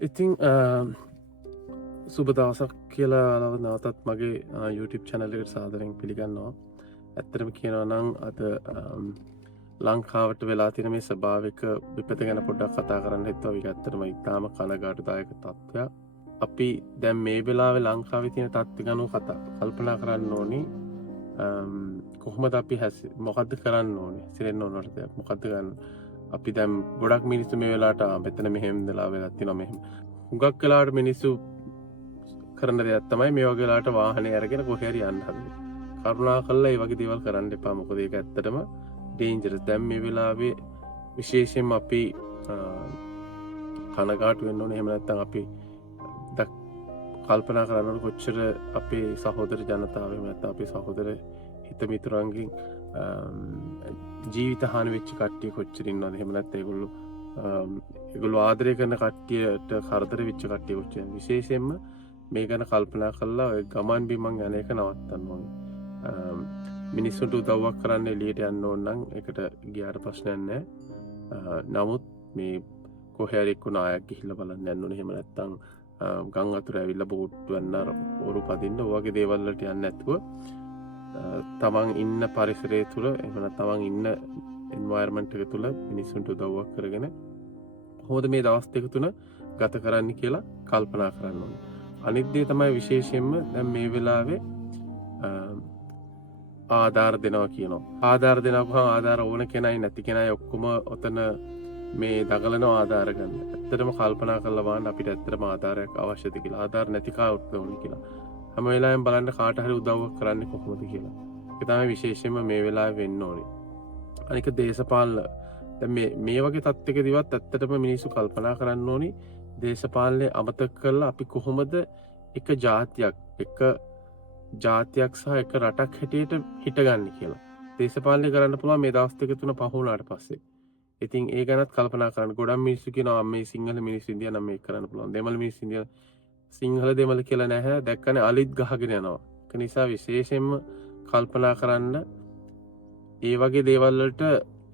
ඉතිං සුබ දවසක් කියලා නවතත් මගේ YouTube චැනලකට සාදරෙන් පිළිගන්නවා. ඇත්තරම කියනවා නම් අද ලංකාවට වෙලා තින මේ ස්භාවික විපත ගැන පොඩ්ඩක් කතා කරන්න එත්වා වි ඇත්තරම ඉතාම කනගාටුදායක තත්ත්වයක්. අපි දැම් මේ වෙලාව ලංකාව තියන තත්ති ගනු කතා කල්පනා කරන්න ඕනි කොහොමද අපි හැස මොකක්ද කරන්න ඕනේ සිරෙන්න්න ඕනට මොකක්ද ගන්න අපි දැම් ගොඩක් මිනිස්සු මේ වෙලාට මෙතන මෙහෙම දලා වෙලත්ති නොමෙම හුඟක් කලාට මිනිස්සු කරන දෙයක්ත්තමයි මේ වගේලාට වාහනය අරගෙන කොහැරි අන්හන්න කරුණා කල්ලා ඒ වගේ දේවල් කරන්න එපා මොකදේක ඇත්තටම ඩේන්ජරස් දැම් මේ වෙලාවේ විශේෂයෙන් අපි කනගාට වෙන්න ඕන එහෙමනැත්තන් අපි කල්පනා කරන්නට කොච්චර අපේ සහෝදර ජනතාව මැත්ත අපේ සහෝදර හිත මිතුරන්ගින් ජීවිත හාන වෙච්චි කට්ටිය කොච්චරින් නොද හෙමනත් ඒගොල්ලු එගොලු ආදරය කරන කට්ටියට කරදර විච්ච කට්ටිය කොච්ච විශේෂයෙන්ම මේ ගැන කල්පනා කල්ලා ඔය ගමන් බිමන් යන එක නවත්තන්න ඕන මිනිස්සුන්ට උදව්වක් කරන්න එලියට යන්න ඕන්නම් එකට ගියාට ප්‍රශ්නයන්නෑ නමුත් මේ කොහැරෙක්කු නායක් ගිහිල්ල බලන්න යන්නන හෙමනැත්තං ගං අතුර ඇවිල්ල බෝට්ටු වන්න ඔරු පදින්න වගේ දේවල්ලට යන්න ඇත්තුව තමන් ඉන්න පරිසරය තුළ එමන තමන් ඉන්න එන්වර්මන්ට් එක තුළ මිනිස්සුන්ට උදව්වක් කරගෙන හෝද මේ දවස් දෙක තුන ගත කරන්න කියලා කල්පනා කරන්න ඕන අනිද්දේ තමයි විශේෂයෙන්ම දැම් මේ වෙලාවේ ආධාර දෙනවා කියනවා ආධාර දෙනපුහ ආධාර ඕන කෙනයි නැති කෙනයි ඔක්කොම ඔතන මේ දගලන ආධාරගන්න ඇත්තටම කල්පනා කල්ලවාන් අපිට ඇත්තරම ආධාරයක් අවශ්‍යති කියලා ආධාර නැතිකාවත්ත ඕන කියලා හැම වෙලායෙන් බලන්න කාටහරි උදව්වක් කරන්න කොහොමද කියලා එකතම විශේෂයෙන්ම මේ වෙලා වෙන්න ඕනි අනික දේශපාලන මේ වගේ තත්වක දිවත් ඇත්තටම මිනිස්සු කල්පනා කරන්න ඕනි දේශපාලනය අමතක කරලා අපි කොහොමද එක ජාතියක් සහ එක රටක් හැටියට හිටගන්න කියලා දේශපාලනය කරන්න පුළුවන් මේ දවස්තක තුන පහුණාට පස්සේ ඉතින් ඒ ගැනත් කල්පනා කරන්න ගොඩම් මිනිස්සු කියනවා මේ සිංහල මිනිස්සු ඉන්දියා නම් මේ කරන්න පුළුවන් දෙමළ මිනිස්සු ඉන්දියා සිංහල දෙමළ කියලා නැහැ දැක්කනේ අලිත් ගහගෙන යනවා ඒක නිසා විශේෂයෙන්ම කල්පනා කරන්න ඒ වගේ දේවල් වලට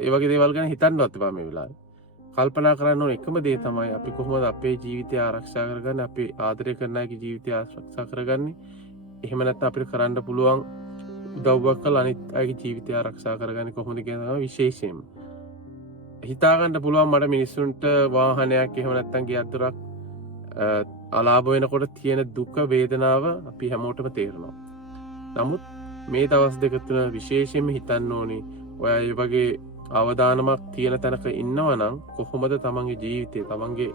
ඒ වගේ දේවල් ගැන හිතන්නවත් එපා මේ වෙලාවේ කල්පනා කරන්න ඕන එකම දේ තමයි අපි කොහොමද අපේ ජීවිතය ආරක්ෂා කරගන්නේ අපි ආදරය කරන අයගේ ජීවිතය ආරක්ෂා කරගන්නේ එහෙම නැත්නම් අපිට කරන්න පුළුවන් උදව්වක් කරලා අනිත් අයගේ ජීවිතය ආරක්ෂා කරගන්නේ කොහොමද කියන එක විශේෂයෙන්ම හිතාගන්න පුළුවන් මට මිනිස්සුන්ට වාහනයක් එහෙම නැත්තම් ගියක් දොරක් අලාභ වෙනකොට තියෙන දුක වේදනාව අපි හැමෝටම තේරෙනවා. නමුත් මේ දවස් දෙක තුන විශේෂයෙන්ම හිතන්න ඕනේ ඔය ඒ වගේ අවදානමක් තියෙන තැනක ඉන්නවා නම් කොහොමද තමන්ගේ ජීවිතය තමන්ගේ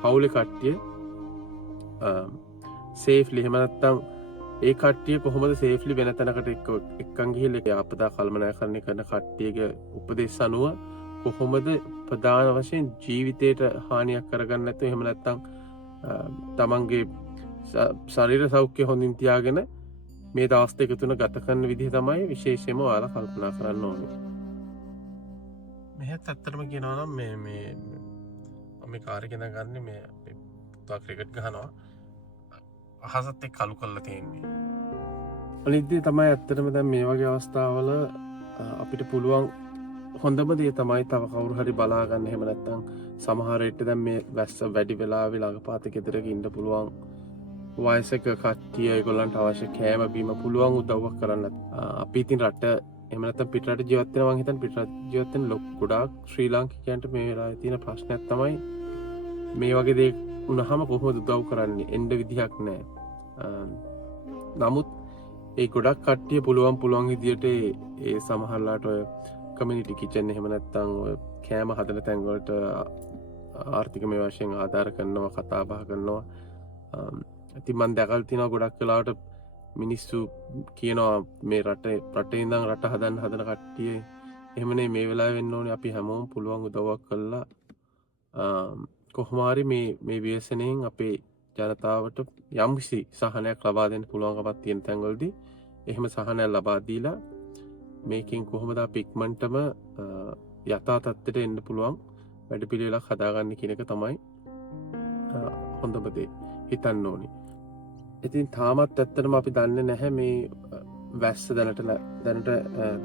පවුලේ කට්ටිය සේෆ්ලි එහෙම නැත්තම් ඒ කට්ටිය කොහොමද සේෆ්ලි වෙන තැනකට එක්කන් ගිහිල්ලා අපදා කල්පනාකරණය කරන කට්ටියගේ උපදෙස් අනුව කොහොමද ප්‍රධාන වශයෙන් ජීවිතයට හානියක් කරගන්න නැතුව එහෙම නැත්තම් තමන්ගේ ශරීර සෞඛ්‍ය හොඳින් තියාගෙන මේ දවස් දෙක තුන ගත කරන විදිහ තමයි විශේෂයෙන්ම ඔයාලා කල්පනා කරන්න ඕනේ. මෙහෙත් ඇත්තටම කියනවා නම් මේ කාර් එක ගන්න මේ පුතා ක්‍රිකට් ගහනවා අහසත් එක්ක කළු කරලා තියෙන්නේ. අනිත් දේ තමයි ඇත්තටම දැන් මේ වගේ අවස්ථාවල අපිට පුළුවන් හොඳම දේ තමයි තව කවුරු හරි බලාගන්න එහෙම නැත්නම් සමහර විට දැන් මේ වැස්ස වැඩි වෙලාවෙ ළඟපාත ගෙදරක ඉන්න පුළුවන් වයසක කට්ටිය ඒගොල්ලන්ට අවශ්‍ය කෑම බීම පුළුවන් උදව්වක් කරන්න අපි ඉතින් රට එහෙම නැත්නම් පිටරට ජීවත් වෙනවා මං හිතන්නේ පිටරට ජීවත් වෙන ගොඩාක් ශ්‍රී ලාංකිකයන්ට මේ වෙලාවේ තියෙන ප්‍රශ්නයක් තමයි මේ වගේ දේ වුණාම කොහොමද උදව් කරන්නේ එන්න විදිහක් නැහැ නමුත් ඒ ගොඩක් කට්ටිය පුළුවන් විදියට ඒ සමහරලාට ඔය කමියුනිටි කිචන් එහෙම නැත්නම් ඔය කෑම හදන තැන් වලට ආර්ථික මේ වශයෙන් ආධාර කරනවා කතා බහ කරනවා ඉතින් මම දැකලා තියෙනවා ගොඩක් වෙලාවට මිනිස්සු කියනවා මේ රටේ ඉඳන් රට හදන්න හදන කට්ටිය එහෙමනේ මේ වෙලාවේ වෙන්න ඕනේ අපි හැමෝම පුළුවන් උදව්වක් කළා කොහොම හරි මේ ව්‍යසනයෙන් අපේ ජනතාවට යම්කිසි සහනයක් ලබා දෙන්න පුළුවන්කමක් තියෙන තැන්වලදී එහෙම සහනයක් ලබා දීලා මේකෙන් කොහොමද අපි ඉක්මනටම යථා තත්ත්වයට එන්න පුළුවන් වැඩපිළිවෙලක් හදාගන්න කියන එක තමයි හොඳම දේ හිතන්න ඕනේ. ඉතින් තාමත් ඇත්තටම අපි දන්නේ නැහැ මේ වැස්ස දැනට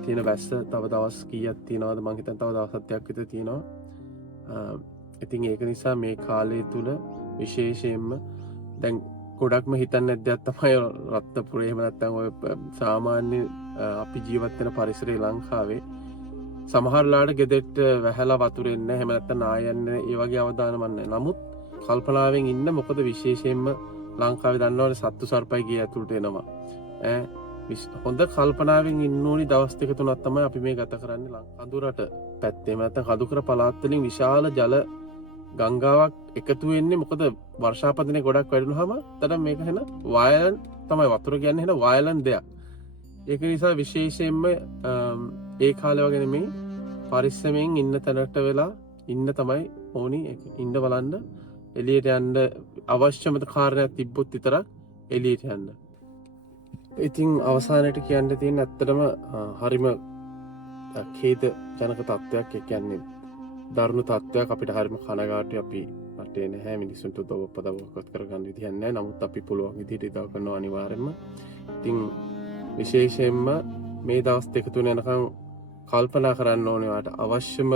තියෙන වැස්ස තව දවස් කීයක් තියෙනවද මං හිතන්නේ තව දවස් 7ක් විතර තියෙනවා. ඉතින් ඒක නිසා මේ කාලය තුල විශේෂයෙන්ම දැන් ගොඩක්ම හිතන්න ඇද්දයක් තමයි රත්නපුරේ එහෙම නැත්නම් ඔය සාමාන්‍ය අපි ජීවත් වෙන පරිසරයේ ලංකාවේ සමහරලාට ගෙදෙට්ට වැහැලා වතුර එන්නේ එහෙම නැත්නම් ආයන්නේ ඒ වගේ අවදානමක් නැහැ. නමුත් කල්පනාවෙන් ඉන්න මොකද විශේෂයෙන්ම ලංකාවේ දන්නවනේ සත්තු සර්පයි ගේ ඇතුළට එනවා. හොඳ කල්පනාවෙන් ඉන්න ඕනි දවස් දෙක තුනක් තමයි අපි මේ ගත කරන්නේ කඳුරට පැත්තේ. නැත්නම් කඳුකර පළාත් වලින් විශාල ජල ගංගාවක් එකතු වෙන්නේ මොකද වර්ෂාපතනය ගොඩක් වැඩිුනහම අතට මේක වෙන වයලන් තමයි වතුර කියන්නේ වෙන වයලන් දෙයක්. ඒක නිසා විශේෂයෙන්ම ඒ කාලේ වගේ නෙමෙයි පරිස්සමෙන් ඉන්න තැනට වෙලා ඉන්න තමයි ඕනි. ඉන්න බලන්න එළියට යන්න අවශ්‍යම කාරණයක් තිබ්බොත් විතරක් එළියට යන්න. ඉතින් අවසානයට කියන්න තියෙන ඇත්තටම හරිම ඛේද ජනක තත්ත්වයක්. ඒ කියන්නේ දරුණු තත්ත්වයක්. අපිට හරිම කනගාටුයි. අපි රටේ නැහැ මිනිස්සුන්ට උදව්පදව්වක් කරගන්න විදිහක් නැහැ. නමුත් අපි පුළුවන් විදිහට ඉදව කරනවා අනිවාර්යෙන්ම. ඉතින් විශේෂයෙන්ම මේ දවස් දෙක තුන යනකම් කල්පනා කරන්න ඕනේ වාට අවශ්‍යම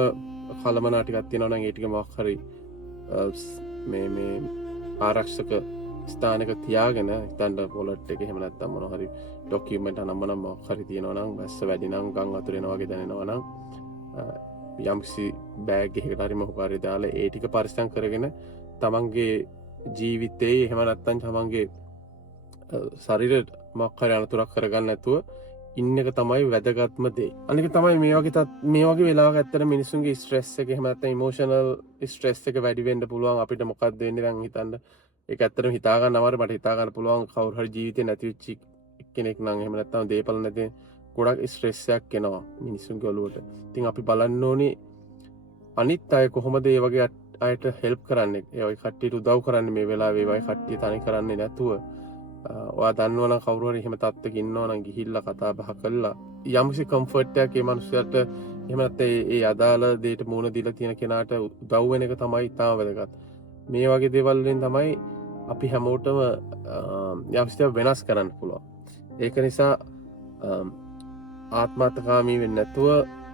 කලමනා ටිකක් තියෙනවා නම් ඒ ටික මොකක් හරි මේ ආරක්ෂක ස්ථානක තියාගෙන හිතන්න වොලට් එක එහෙම නැත්නම් මොන හරි ડોකියුමන්ට් අනම්මනම් මොකක් හරි තියෙනවා නම් වැස්ස වැඩි නම් ගම් වතුර එනවා වගේ දැනෙනවා නම් යම්කිසි බෑග් එකකට හරි මොකක් හරි දාලා ඒ ටික පරිස්සම් කරගෙන තමන්ගේ ජීවිතේ එහෙම නැත්නම් තමන්ගේ ශරීරයට මොකක් හරි අනතුරක් කරගන්න නැතුව ඉන්න එක තමයි වැදගත්ම දේ. අනික තමයි මේ වගේ වෙලාවක ඇත්තට මිනිස්සුන්ගේ ස්ට්‍රෙස් එක එහෙම නැත්නම් ඉමෝෂනල් ස්ට්‍රෙස් එක වැඩි වෙන්න පුළුවන්. අපිට මොකක්ද වෙන්නේ දැන් හිතන්න. ඒක ඇත්තටම හිතා ගන්න අමාරුයි. මට හිතා ගන්න පුළුවන් කවුරු හරි ජීවිතේ නැති වෙච්ච කෙනෙක් නම් එහෙම නැත්නම් දේපල නැති ගොඩක් ස්ට්‍රෙස් එකක් එනවා මිනිස්සුන්ගේ ඔළුවට. ඉතින් අපි බලන්න ඕනේ අනිත් අය කොහොමද ඒ වගේ අයට හෙල්ප් කරන්නේ. ඒ වගේ කට්ටියට උදව් කරන්නේ මේ වෙලාවේ. ඒ වගේ කට්ටිය තනි කරන්නේ නැතුව ඔයා දන්නවනම් කවුරු හරි එහෙම තත්ත්වයක ඉන්නවනම් ගිහිල්ලා කතා බහ කරලා යම්කිසි කම්ෆර්ට් එකක් ඒ මනුස්සයාට එහෙම නැත්නම් ඒ අදාළ දෙයට මුහුණ දීලා තියෙන කෙනාට උදව් වෙන එක තමයි ඉතාම වැදගත්. මේ වගේ දේවල් වලින් තමයි අපි හැමෝටම යම්කිසි වෙනස් කරන්න පුළුවන්. ඒක නිසා ආත්මార్థකාමී වෙන්නේ නැතුව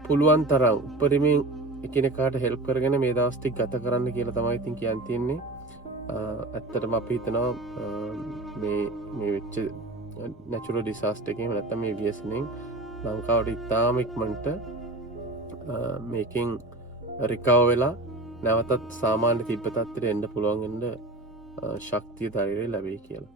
පුළුවන් තරම් උපරිමයෙන් එකිනෙකාට හෙල්ප් කරගෙන මේ දවස් ටික ගත කරන්න කියලා තමයි ඉතින් කියන්න තියෙන්නේ. ඇත්තටම අපි හිතනවා මේ වෙච්ච නැචරල් ඩිසාස්ටර් එකකින් නැත්නම් මේ ව්‍යසනයෙන් ලංකාවට ඉතාම ඉක්මනට මේකෙන් රිකවර් වෙලා නැවතත් සාමාන්‍ය තිබ්බ තත්ත්වයට එන්න පුළුවන් වෙන්න ශක්තිය ධෛර්යය ලැබෙයි කියලා.